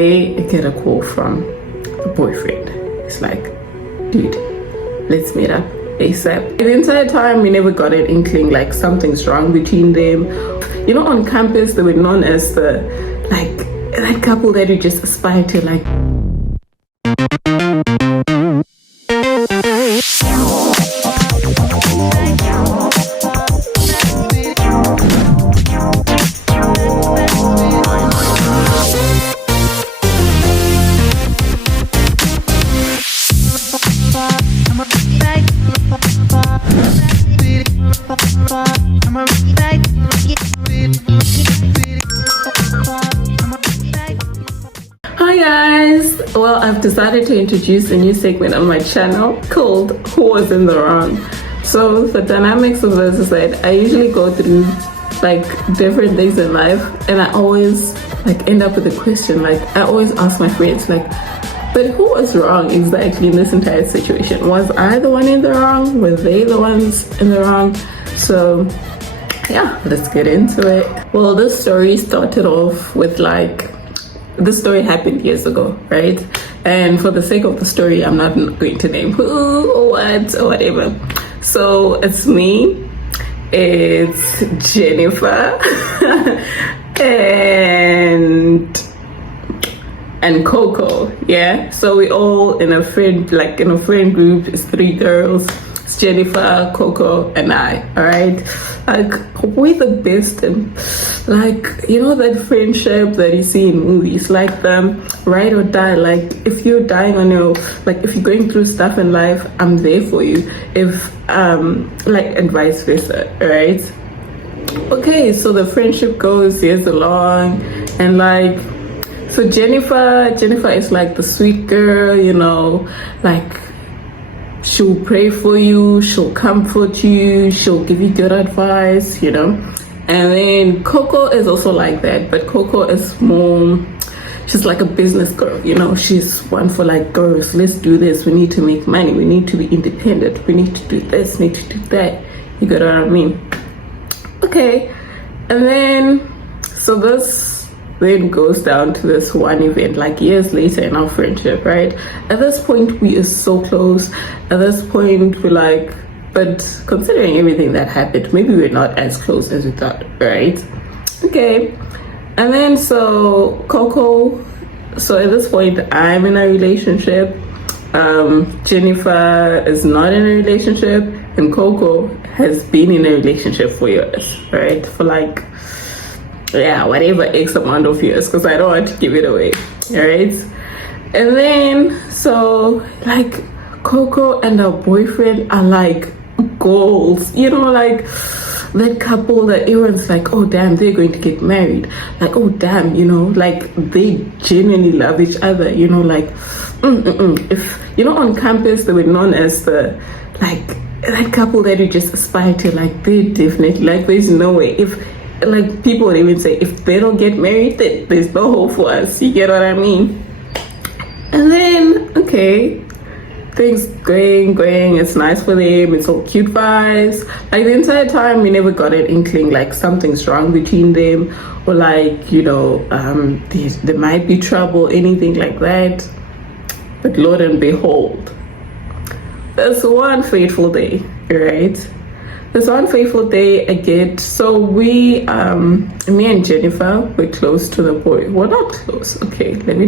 I get a call from the boyfriend. It's like, dude, let's meet up ASAP. The entire time we never got an inkling like something's wrong between them. You know, on campus they were known as the like that couple that you just aspire to like. Hi guys! Well, I've decided to introduce a new segment on my channel called Who Was in the Wrong. So the dynamics of this is that I usually go through like different things in life and I always like end up with a question. Like I always ask my friends like, but who was wrong exactly in this entire situation? Was I the one in the wrong? Were they the ones in the wrong? So yeah, let's get into it. Well, this story started off with like, this story happened years ago, right? And for the sake of the story, I'm not going to name who or what or whatever. So it's me, it's Jennifer, and Coco, yeah. So we all in a friend group. It's 3 girls. It's Jennifer, Coco, and I. All right, like we're the best, and like you know that friendship that you see in movies, like the ride or die. Like if you're dying on your, like if you're going through stuff in life, I'm there for you. If like and vice versa, right? Okay, so the friendship goes years along, and like. So Jennifer is like the sweet girl, you know, like she'll pray for you, she'll comfort you, she'll give you good advice, you know. And then Coco is also like that, but Coco is more, she's like a business girl, you know. She's one for like, girls, let's do this, we need to make money, we need to be independent, we need to do this, need to do that, you get what I mean? Okay, and then, so this then goes down to this one event like years later in our friendship, right? At this point we are so close. At this point we're like, but considering everything that happened, maybe we're not as close as we thought, right? Okay, and then so Coco, so at this point I'm in a relationship, Jennifer is not in a relationship, and Coco has been in a relationship for years, right? For like, yeah, whatever X amount of years, because I don't want to give it away, right? And then so like Coco and her boyfriend are like goals, you know, like that couple that everyone's like, oh damn, they're going to get married, like oh damn, you know, like they genuinely love each other, you know, like if you know, on campus they were known as the like that couple that you just aspire to, like they definitely, like there's no way, if like people would even say if they don't get married then there's no hope for us, you get what I mean? And then okay, things going, it's nice for them, it's all cute vibes. Like the entire time we never got an inkling like something's wrong between them, or like, you know, there might be trouble, anything like that. But Lord and behold, there's one fateful day, right? There's one fateful day I get, so we, me and Jennifer, we're close to the boy. We're not close, okay, we're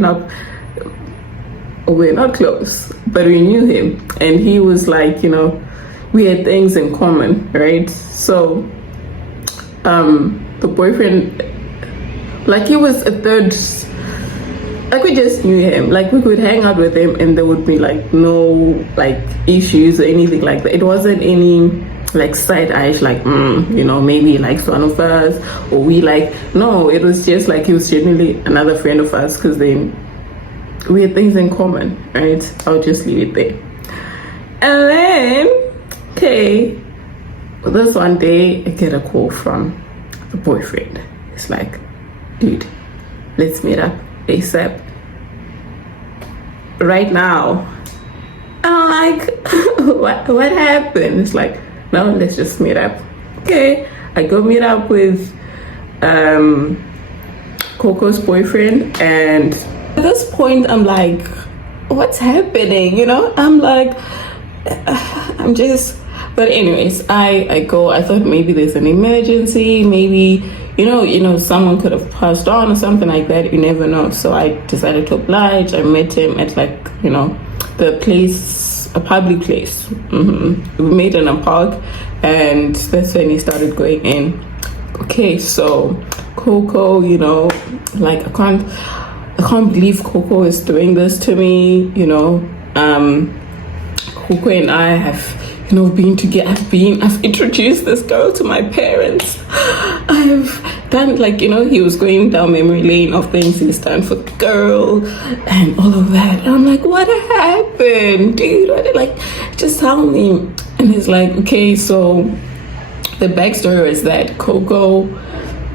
not close, but we knew him, and he was like, you know, we had things in common, right? So, the boyfriend, like he was a third, like we just knew him, like we could hang out with him and there would be like no like issues or anything like that. It wasn't any like side eyes, like you know, maybe he likes one of us, or we like, no, it was just like he was genuinely another friend of us, because then we had things in common, right? I'll just leave it there. And then okay, this one day I get a call from the boyfriend. It's like, dude, let's meet up ASAP right now. And I'm like, what happened? It's like, no, let's just meet up. Okay, I go meet up with Coco's boyfriend, and At this point, I'm like, what's happening? You know, I'm like, I'm just. But anyways, I go. I thought maybe there's an emergency. Maybe someone could have passed on or something like that. You never know. So I decided to oblige. I met him at the place, a public place. We met in a park, and that's when he started going in. Okay, so Coco, I can't believe Coco is doing this to me. Coco and I have been together. I've introduced this girl to my parents. I've done he was going down memory lane of things he's done for the girl and all of that. And I'm like, what happened, dude? Just tell me. And he's like, okay, so the backstory was that Coco,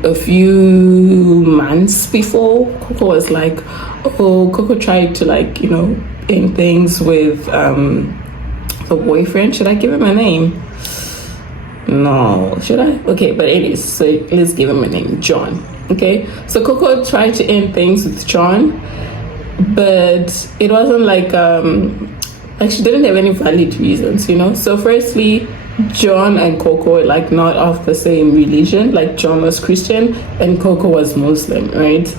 a few months before, Coco tried to end things with a boyfriend. Should I give him a name? No, should I? Okay, but anyways, so let's give him a name, John. Okay, so Coco tried to end things with John, but it wasn't she didn't have any valid reasons, So firstly, John and Coco were not of the same religion. John was Christian and Coco was Muslim, right?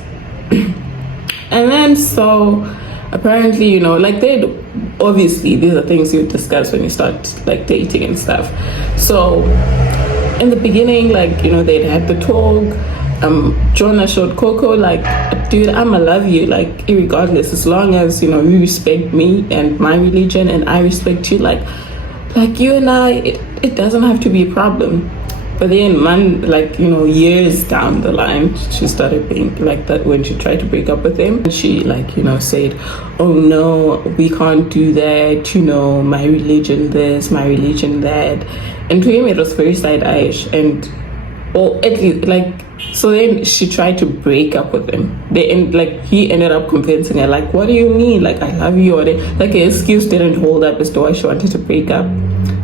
And then so apparently, they obviously these are things you discuss when you start dating and stuff. So in the beginning, they'd had the talk. John showed Coco dude, I'ma love you irregardless, as long as you respect me and my religion and I respect you, you and I, it doesn't have to be a problem. But then years down the line, she started being like that when she tried to break up with him. She said, oh no, we can't do that, my religion this, my religion that. And to him it was very side-eye-ish. And at least so then she tried to break up with him. He ended up convincing her, what do you mean? I love you, or her excuse didn't hold up as to why she wanted to break up.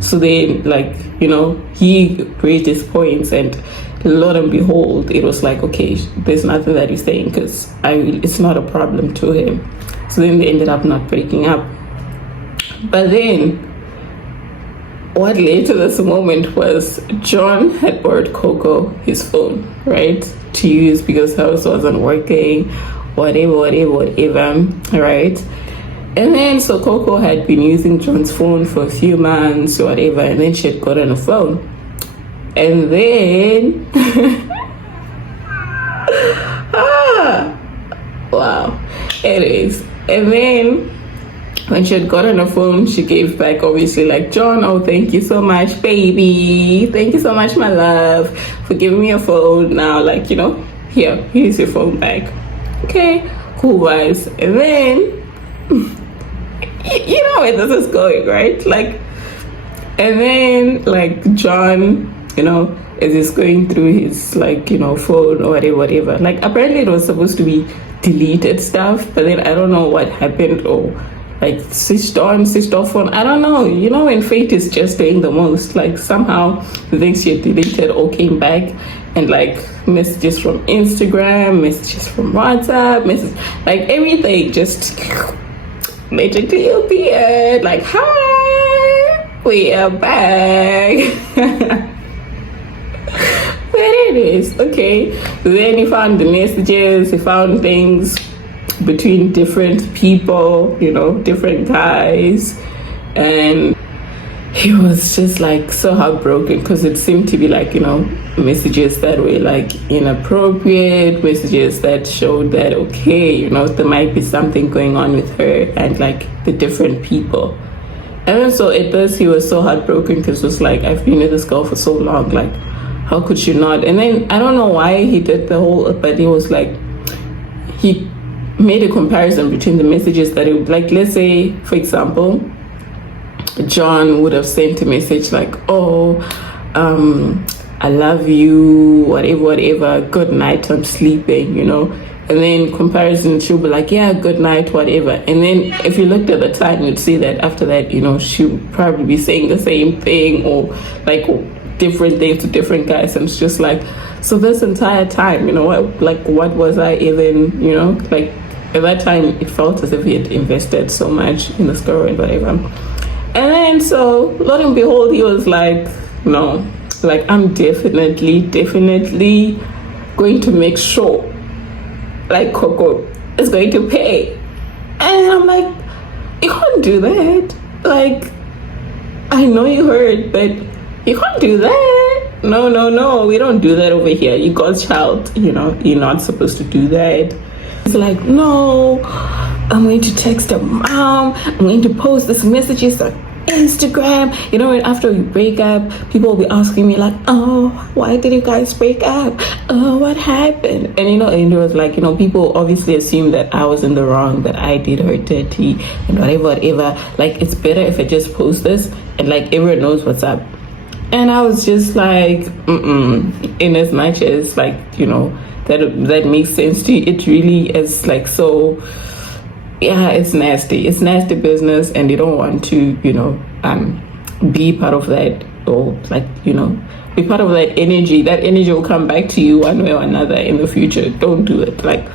So then, he raised his points, and lo and behold, it was okay, there's nothing that he's saying because it's not a problem to him. So then they ended up not breaking up. But then, what led to this moment was John had borrowed Coco his phone, right, to use because hers wasn't working, whatever, right? And then, so Coco had been using John's phone for a few months or whatever, and then she had gotten a phone. And then, wow. Anyways, and then when she had gotten a phone, she gave back, obviously, John, oh, thank you so much, baby. Thank you so much, my love, for giving me a phone. Now, here's your phone back. Okay, cool, guys. And then, you know where this is going, right? And then John, as he's going through his phone or whatever, apparently it was supposed to be deleted stuff, but then I don't know what happened, or switched on, switched off on, I don't know. When fate is just doing the most, somehow the things she had deleted all came back, and messages from Instagram, messages from WhatsApp, everything just magically appeared, hi, we are back. But it is okay. Then he found the messages, he found things between different people, different guys, and he was just so heartbroken because it seemed to be messages that were inappropriate, messages that showed that there might be something going on with her and the different people. And then so he was so heartbroken because it was I've been with this girl for so long, how could she not? And then I don't know why he did the whole, but he was he made a comparison between the messages that it would, let's say, for example, John would have sent a message oh, I love you, whatever, good night, I'm sleeping, And then comparison, she'll be yeah, good night, whatever. And then if you looked at the time, you'd see that after that, she would probably be saying the same thing or different things to different guys. And it's just so this entire time, what was I even, at that time it felt as if he had invested so much in this girl and whatever. And then so lo and behold, he was like, no, like I'm definitely going to make sure like Coco is going to pay. And I'm like, you can't do that. Like, I know you heard, but you can't do that. No, we don't do that over here. You God's child, you know, you're not supposed to do that. He's like, no, I'm going to text her mom. I'm going to post this messages on Instagram. You know, after we break up, people will be asking me like, oh, why did you guys break up? Oh, what happened? And you know, and it was like, you know, people obviously assume that I was in the wrong, that I did her dirty and whatever. Like, it's better if I just post this and like everyone knows what's up. And I was just like, in as much as like, you know, that makes sense to you, it really is like, so yeah, it's nasty business, and you don't want to, you know, be part of that, or like, you know, be part of that energy. That energy will come back to you one way or another in the future. Don't do it. Like,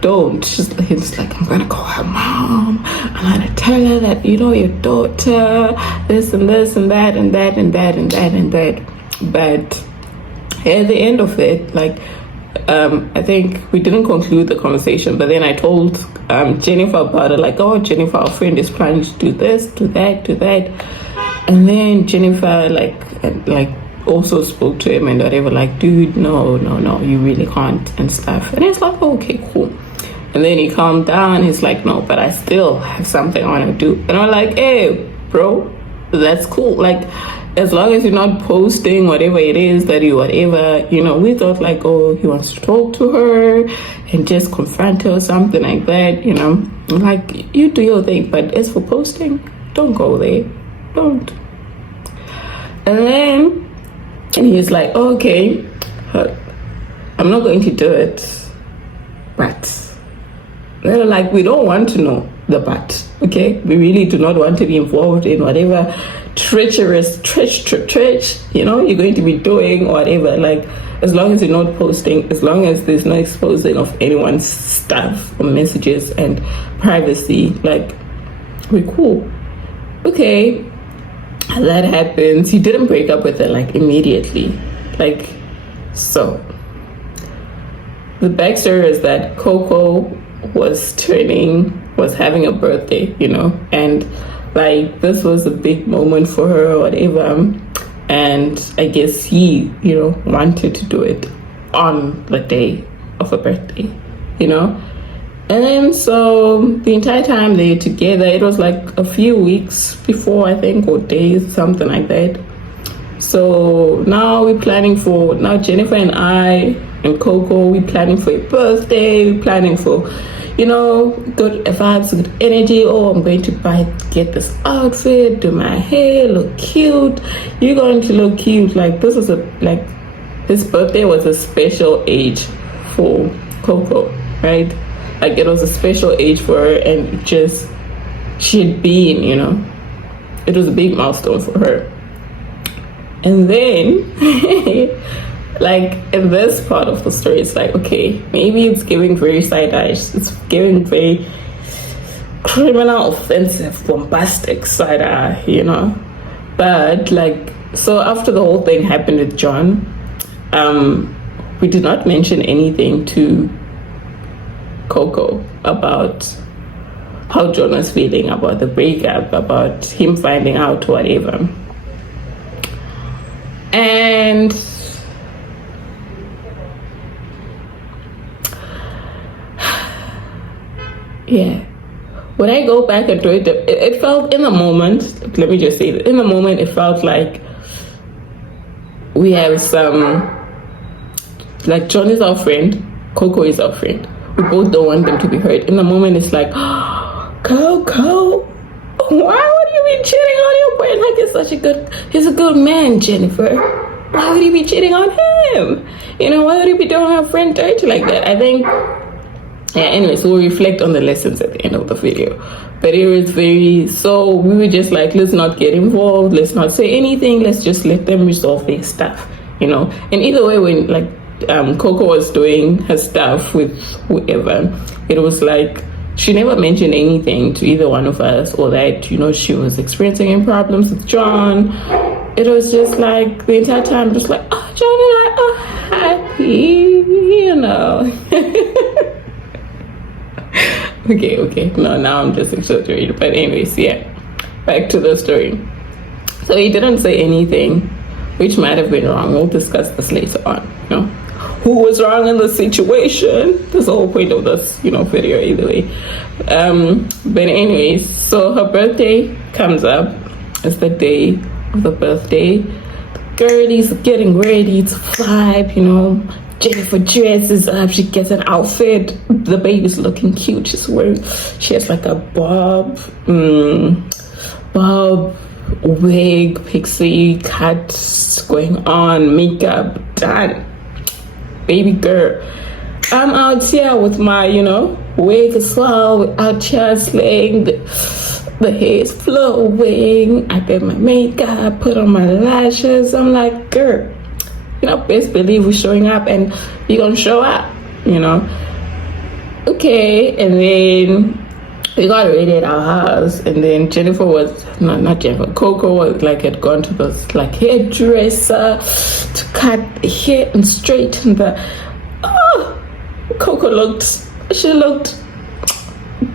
don't. It's like, I'm gonna call her mom, I'm gonna tell her that, you know, your daughter this and this and that and that and that and that and that. But at the end of it, like, I think we didn't conclude the conversation, but then I told Jennifer about it, like, oh, Jennifer, our friend is planning to do this, do that, and then Jennifer like also spoke to him and whatever, like, dude, no, you really can't and stuff. And it's like, oh, okay, cool. And then he calmed down. He's like, no, but I still have something I want to do. And I'm like, hey, bro, that's cool. Like, as long as you're not posting whatever it is that you whatever, you know, we thought like, oh, he wants to talk to her and just confront her or something like that, you know. Like, you do your thing, but as for posting, don't go there. Don't. And he's like, oh, okay, I'm not going to do it, but they're like, we don't want to know the but, okay? We really do not want to be involved in whatever treacherous, you know, you're going to be doing or whatever. Like, as long as you're not posting, as long as there's no exposing of anyone's stuff or messages and privacy, like, we're cool. Okay, that happens. He didn't break up with her like immediately. Like, so the backstory is that Coco was having a birthday, you know, and like this was a big moment for her or whatever, and I guess he, you know, wanted to do it on the day of her birthday, you know. And then so the entire time they were together, it was like a few weeks before, I think, or days, something like that. So now Jennifer and I and Coco, we're planning for a birthday, we're planning for, you know, good vibes, good energy. Oh, I'm going to get this outfit, do my hair, look cute. You're going to look cute. Like, this birthday was a special age for Coco, right? Like, it was a special age for her, and she had been, you know, it was a big milestone for her. And then, like, in this part of the story, it's like, okay, maybe it's giving very side-eye, it's giving very criminal, offensive, bombastic side-eye, you know. But, like, so after the whole thing happened with John, we did not mention anything to Coco about how John was feeling, about the breakup, about him finding out, whatever. And yeah, when I go back and do it, it felt in the moment, let me just say that in the moment, it felt like we have some, like, John is our friend, Coco is our friend. We both don't want them to be hurt. In the moment, it's like, oh, Coco, why would you be cheating on your boyfriend? Like, he's a good man, Jennifer. Why would you be cheating on him? You know, why would you be doing our friend dirty like that? I think, yeah, anyway, so we'll reflect on the lessons at the end of the video. But it was so we were just like, let's not get involved, let's not say anything, let's just let them resolve their stuff, you know. And either way, when like Coco was doing her stuff with whoever, it was like she never mentioned anything to either one of us, or that, you know, she was experiencing any problems with John. It was just like the entire time, just like, oh, John and I are happy, you know. Okay. No, now I'm just exaggerating. But anyways, yeah. Back to the story. So he didn't say anything, which might have been wrong. We'll discuss this later on, you know. Who was wrong in the situation? That's the whole point of this, you know, video either way. But anyways, so her birthday comes up. It's the day of the birthday. Girlie's getting ready to vibe, you know. Jennifer dresses up. She gets an outfit. The baby's looking cute. She has like a bob wig, pixie cut going on, makeup done. Baby girl, I'm out here with my, you know, wig as well, out here slaying, the hair is flowing, I did my makeup, put on my lashes. I'm like, girl, you know, best believe we're showing up, and you're gonna show up, you know. Okay, and then we got ready at our house, and then Jennifer was not Jennifer, Coco was like, had gone to this like hairdresser to cut hair and straighten the. Coco looked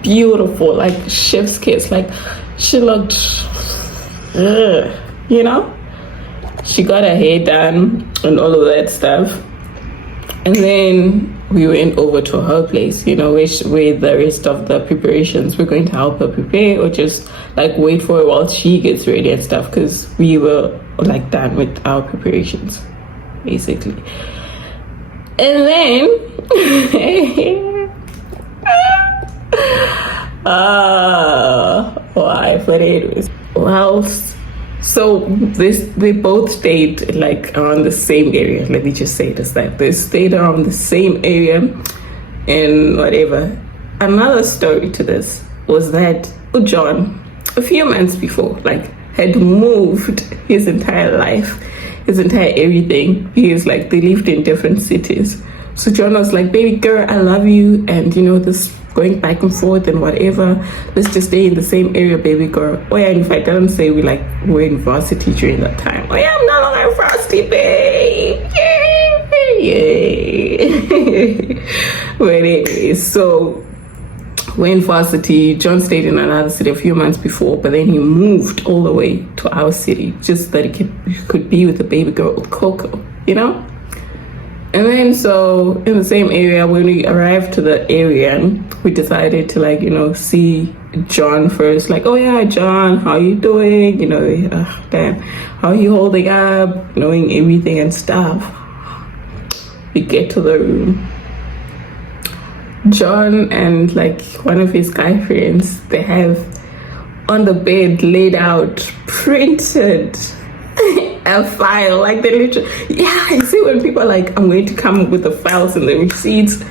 beautiful, like chef's kiss, like she looked, you know. She got her hair done and all of that stuff, and then we went over to her place, you know, where the rest of the preparations, we're going to help her prepare, or just like wait for her while she gets ready and stuff, because we were like done with our preparations basically. And then why? But anyways, whilst so they both stayed like around the same area. Let me just say this, that they stayed around the same area and whatever. Another story to this was that John, a few months before, like had moved his entire life, his entire everything. He's like, they lived in different cities. So John was like, baby girl, I love you, and you know, this going back and forth and whatever, let's just stay in the same area, baby girl. Oh yeah, and if I didn't say we're in varsity during that time. Oh yeah, I'm no longer in varsity, babe. Yay. But anyway, so we're in varsity. John stayed in another city a few months before, but then he moved all the way to our city just that he could be with the baby girl with Coco, you know. And then so in the same area, when we arrived to the area, we decided to like, you know, see John first. Like, oh yeah, John, how you doing? You know, damn, how you holding up? Knowing everything and stuff. We get to the room. John and like one of his guy friends, they have on the bed laid out, printed a file, like they literally, yeah, you see when people are like, I'm going to come with the files and the receipts,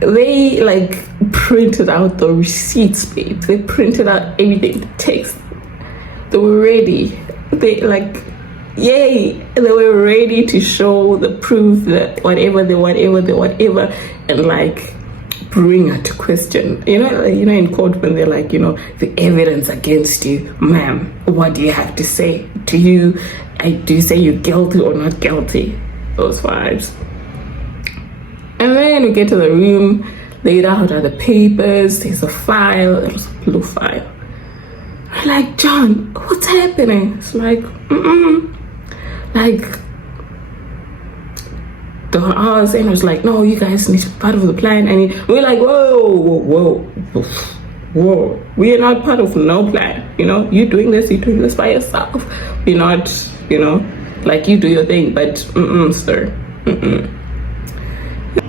they like printed out the receipts, babe. They printed out everything, the text. They were ready. They like, yay, they were ready to show the proof that whatever, and like bring her to question. You know, in court when they're like, you know, the evidence against you, ma'am, what do you have to say? Do you say you're guilty or not guilty? Those vibes. And then we get to the room, laid out are the papers, there's a file, it was a blue file. We're like, John, what's happening? It's like, like, I was saying, I was like, no, you guys need to be part of the plan. And we're like, whoa. We are not part of no plan. You know, you're doing this by yourself. We're not, you know, like you do your thing, but sir.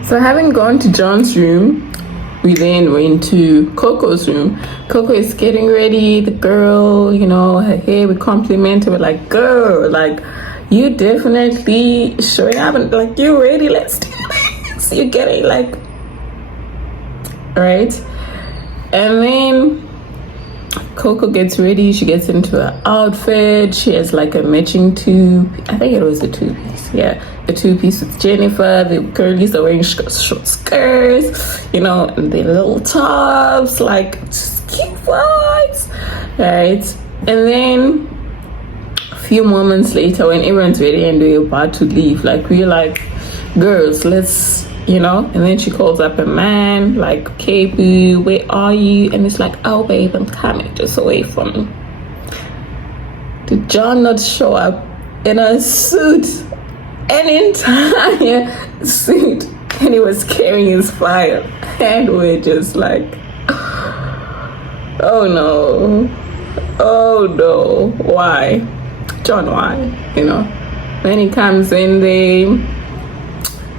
So having gone to John's room, we then went to Coco's room. Coco is getting ready, the girl, you know, her hair, we compliment her, we're like, girl, like, you definitely showing up and like, you ready, let's do this. You're getting like, right? And then Coco gets ready. She gets into her outfit. She has like a matching two. I think it was a two-piece. Yeah, a two-piece with Jennifer. The girlies are wearing short skirts, you know, and their little tops, like just cute vibes, right? And then a few moments later, when everyone's ready and we're about to leave, like we're like, girls, let's, you know. And then she calls up a man, like, okay, boo, where are you? And it's like, oh, babe, I'm coming, just away from me. Did John not show up in a suit, an entire suit, and he was carrying his file? And we're just like, oh no, why? John, why? You know. Then he comes in there,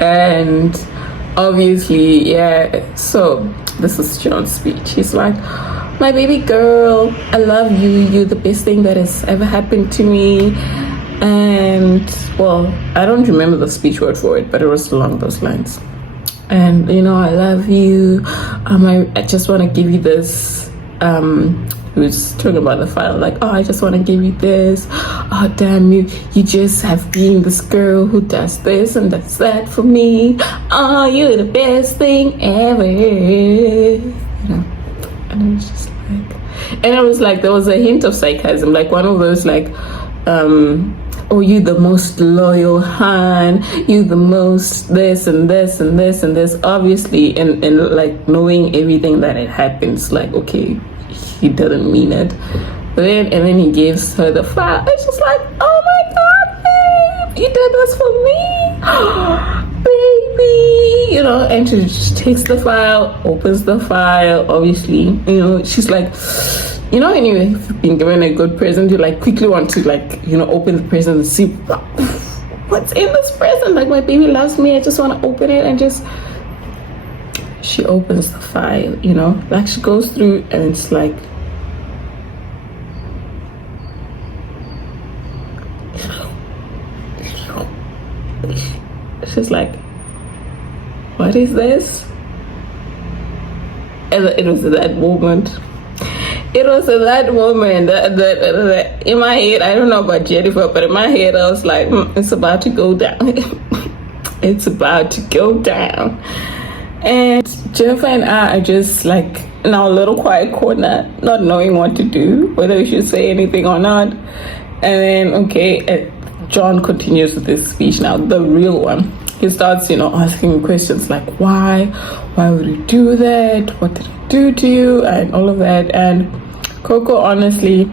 and obviously, yeah, so this is John's speech. He's like, my baby girl, I love you. You're the best thing that has ever happened to me. And, well, I don't remember the speech word for it, but it was along those lines. And, you know, I love you. I just want to give you this. He was talking about the file, like, oh, I just want to give you this. Oh, damn, you just have been this girl who does this and does that for me. Oh, you're the best thing ever. You know, and it was just like, and it was like, there was a hint of sarcasm, like one of those, like, oh, you the most loyal hun, you the most this and this and this and this, obviously, and like knowing everything that it happens, like, okay, he didn't mean it. But then he gives her the file. It's just like, oh my god, babe, you did this for me, baby, you know. And she just takes the file, opens the file, obviously, you know. She's like, you know, anyway, if you've been given a good present, you like quickly want to, like, you know, open the present and see what's in this present. Like, my baby loves me, I just want to open it. And just, she opens the file, you know, like she goes through, and it's like, she's like, what is this? And it was at that moment. It was at that moment that in my head, I don't know about Jennifer, but in my head, I was like, it's about to go down. It's about to go down. And Jennifer and I are just like in our little quiet corner, not knowing what to do, whether we should say anything or not. And then, okay, John continues with this speech now, the real one. He starts, you know, asking questions like, why would he do that? What did he do to you? And all of that. And Coco, honestly,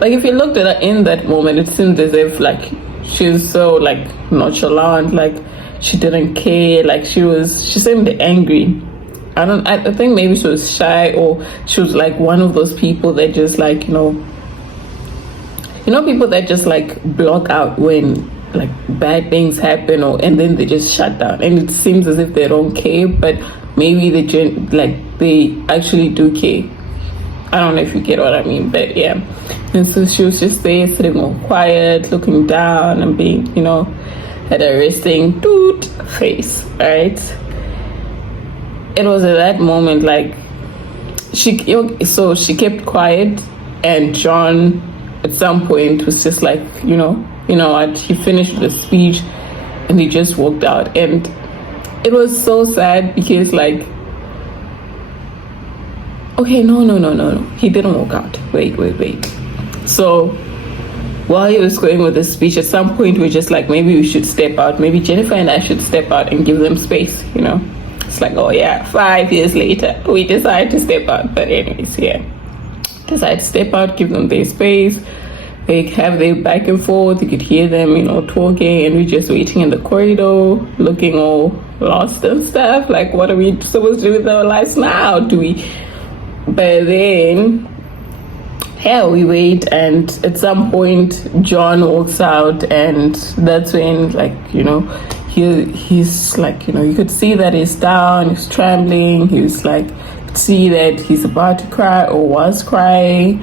like, if you looked at her in that moment, it seemed as if, like, she was so, like, nonchalant, like, she didn't care, like, she seemed angry. I think maybe she was shy, or she was, like, one of those people that just, like, you know, people that just, like, block out when, like, bad things happen, and then they just shut down, and it seems as if they don't care, but maybe they actually do care. I don't know if you get what I mean, but yeah. And so she was just there, sitting all quiet, looking down, and being, you know, had a resting face, right? It was at that moment, like, she kept quiet, and John at some point was just like, you know what, he finished the speech and he just walked out. And it was so sad because, like, okay, no, he didn't walk out. Wait. So while he was going with the speech, at some point we're just like, maybe we should step out. Maybe Jennifer and I should step out and give them space, you know. It's like, oh yeah, 5 years later, we decide to step out. But anyways, yeah. Decide to step out, give them their space. They have their back and forth. You could hear them, you know, talking, and we're just waiting in the corridor, looking all lost and stuff. Like, what are we supposed to do with our lives now? But then, yeah, we wait, and at some point, John walks out, and that's when, like, you know, he's like, you know, you could see that he's down, he's trembling, he's like, see that he's about to cry or was crying.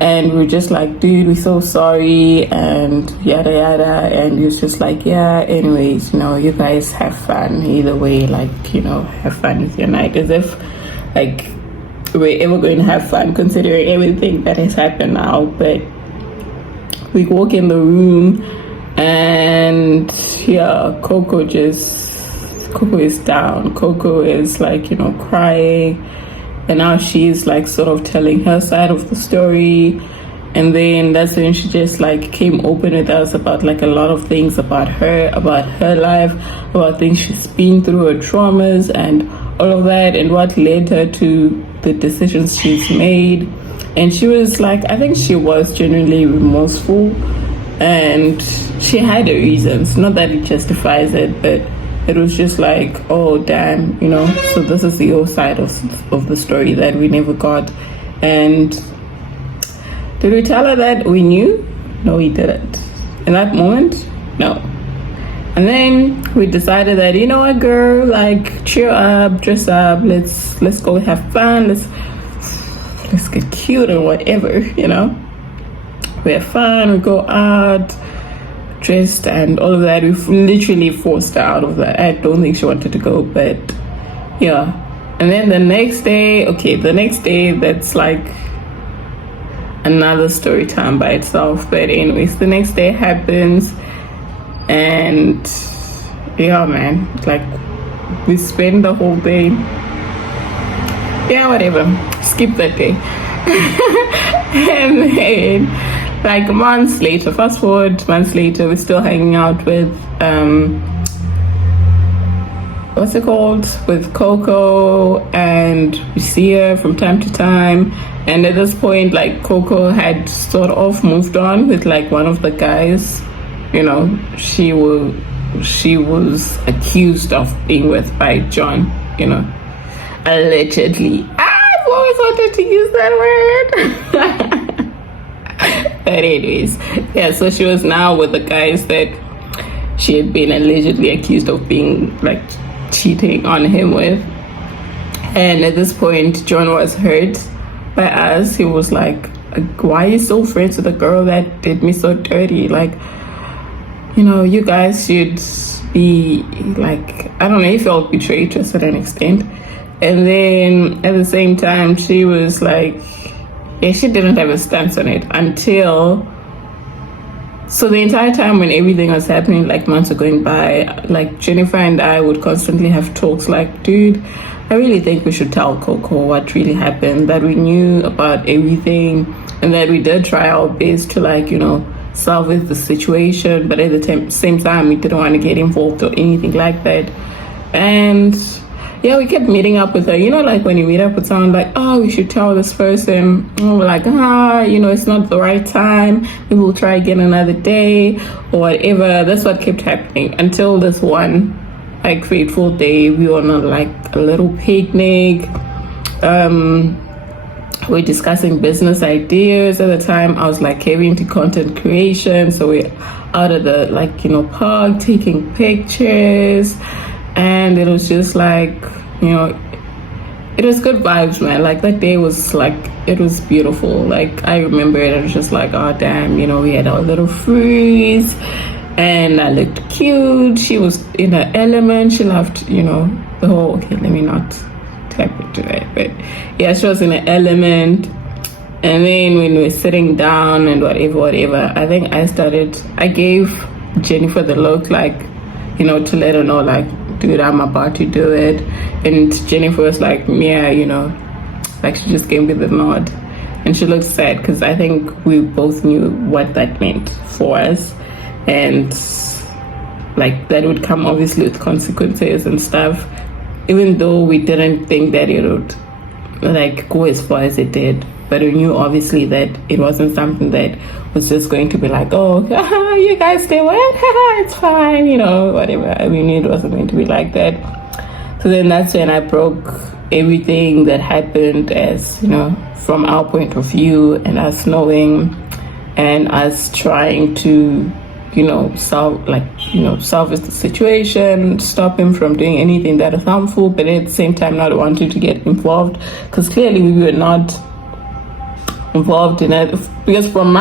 And we're just like, dude, we're so sorry, and yada yada. And it's just like, yeah, anyways, you know, you guys have fun either way, like, you know, have fun with your night. As if, like, we're ever going to have fun considering everything that has happened now. But we walk in the room and yeah, Coco is down. Coco is like, crying, and now she's like sort of telling her side of the story. And then that's when she just like came open with us about like a lot of things about her life, about things she's been through, her traumas and all of that, and what led her to the decisions she's made. And she was like, I think she was genuinely remorseful, and she had her reasons. Not that it justifies it, but it was just like, oh damn, so this is the other side of the story that we never got. And did we tell her that we knew? No, we didn't. In that moment, no. And then we decided that, you know what, girl, like cheer up, dress up, let's go have fun, let's get cute or whatever, We have fun, we go out, dressed and all of that. We literally forced her out of that. I don't think she wanted to go, but yeah. And then the next day, that's like another story time by itself. But anyways, the next day happens, and yeah, man, like we spend the whole day, yeah, whatever, skip that day. And then like months later, fast forward months later, we're still hanging out with what's it called, with Coco, and we see her from time to time. And at this point, like Coco had sort of moved on with like one of the guys, she was accused of being with by John, allegedly. I've always wanted to use that word. But anyways, yeah, so she was now with the guys that she had been allegedly accused of being like cheating on him with. And at this point, John was hurt by us. He was like, why are you so friends with the girl that did me so dirty? Like, you guys should be like, I don't know, he felt betrayed to a certain extent. And then at the same time, she was like, yeah, she didn't have a stance on it until, so the entire time when everything was happening, like months were going by, like Jennifer and I would constantly have talks like, dude, I really think we should tell Coco what really happened, that we knew about everything, and that we did try our best to like, salvage the situation, but at the same time, we didn't want to get involved or anything like that. And yeah, we kept meeting up with her. Like when you meet up with someone, like, oh, we should tell this person. And we're like, it's not the right time. Maybe we'll try again another day or whatever. That's what kept happening until this one, like, fateful day. We were on like a little picnic. We're discussing business ideas. At the time, I was like heavy into content creation. So we're out at the park taking pictures. And it was just like, it was good vibes, man. Like that day was like, it was beautiful. Like I remember it, I was just like, oh damn, we had our little freeze and I looked cute. She was in her element. She loved, the whole, okay, let me not tap into that. But yeah, she was in her element. And then when we were sitting down and whatever, I think I gave Jennifer the look, like, to let her know, like, dude, I'm about to do it. And Jennifer was like, yeah, like she just gave me the nod. And she looked sad because I think we both knew what that meant for us. And like that would come obviously with consequences and stuff, even though we didn't think that it would like go as far as it did. But we knew obviously that it wasn't something that was just going to be like, oh, you guys stay wet, it's fine, whatever. We knew it wasn't going to be like that. So then that's when I broke everything that happened as, from our point of view, and us knowing and us trying to, salvage the situation, stop him from doing anything that is harmful, but at the same time not wanting to get involved, because clearly we were not involved in it. Because from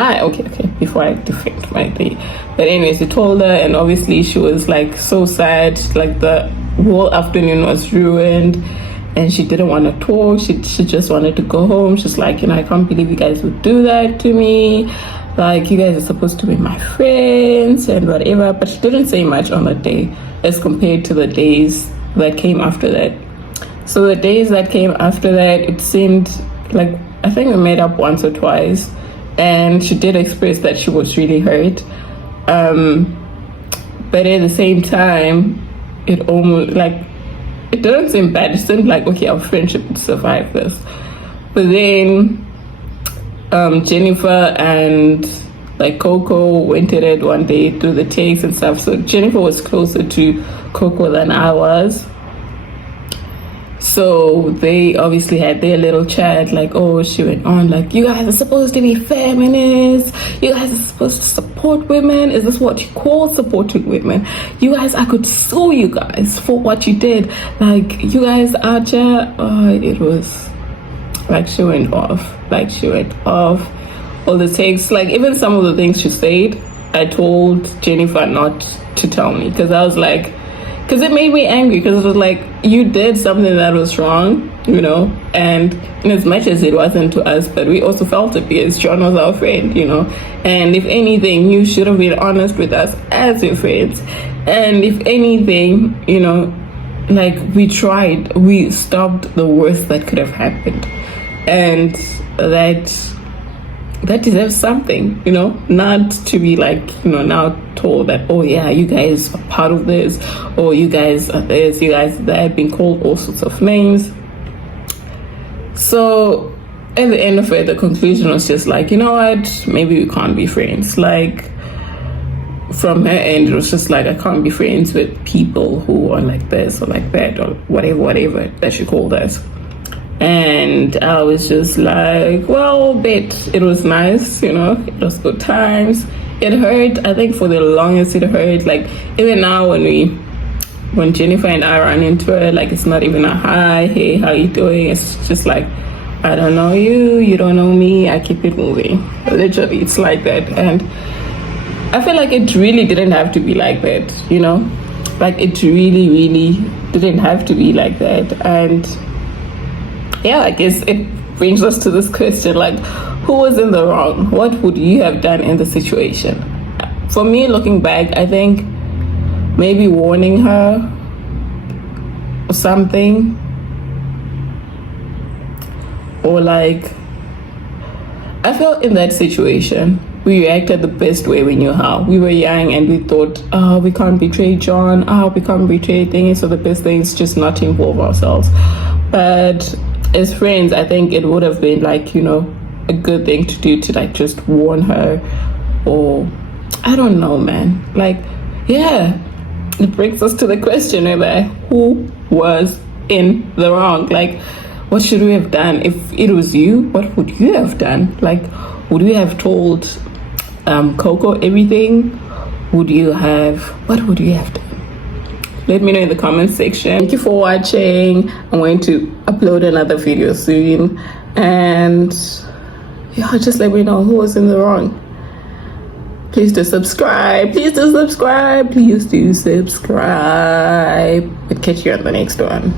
before I defend my day, but anyways, we told her, and obviously she was like so sad, like the whole afternoon was ruined. and she didn't want to talk. She just wanted to go home. She's like, I can't believe you guys would do that to me. Like, you guys are supposed to be my friends and whatever. But she didn't say much on that day as compared to the days that came after that. So the days that came after that, it seemed like, I think we met up once or twice, and she did express that she was really hurt. But at the same time, it almost like, it didn't seem bad. It seemed like, okay, our friendship would survive this. But then Jennifer and like Coco went at it one day through the text and stuff. So Jennifer was closer to Coco than I was. So they obviously had their little chat, like, oh, she went on, like, you guys are supposed to be feminists. You guys are supposed to support women. Is this what you call supporting women? You guys, I could sue you guys for what you did. Like, you guys are just, it was, like, she went off. Like, she went off. All the takes, like, even some of the things she said, I told Jennifer not to tell me, because I was like, because it made me angry, because it was like, you did something that was wrong, and in as much as it wasn't to us, but we also felt it because John was our friend, and if anything, you should have been honest with us as your friends. And if anything, like, we stopped the worst that could have happened, and that deserves something, not to be like, now told that, oh yeah, you guys are part of this, or you guys are this, you guys are that, being called all sorts of names. So at the end of it, the conclusion was just like, you know what, maybe we can't be friends. Like, from her end, it was just like, I can't be friends with people who are like this or like that, or whatever that she called us. And I was just like, well, bet it was nice, it was good times. It hurt, I think for the longest it hurt. Like, even now when Jennifer and I run into her, like, it's not even a hi, hey, how you doing? It's just like, I don't know you, you don't know me, I keep it moving. Literally, it's like that. And I feel like it really didn't have to be like that, Like, it really, really didn't have to be like that. And yeah, I guess it brings us to this question, like, who was in the wrong? What would you have done in the situation? For me, looking back, I think maybe warning her or something. Or like, I felt in that situation, we reacted the best way we knew how. We were young and we thought, oh, we can't betray John. Oh, we can't betray things. So the best thing is just not to involve ourselves. But as friends, I think it would have been like, a good thing to do, to like just warn her, or I don't know, man. Like, yeah, it brings us to the question about who was in the wrong. Like, what should we have done? If it was you, what would you have done? Like, would we have told Coco everything? What would you have done? Let me know in the comment section. Thank you for watching. I'm going to upload another video soon. And yeah, just let me know who was in the wrong. Please do subscribe. Please do subscribe. Please do subscribe. I'll catch you on the next one.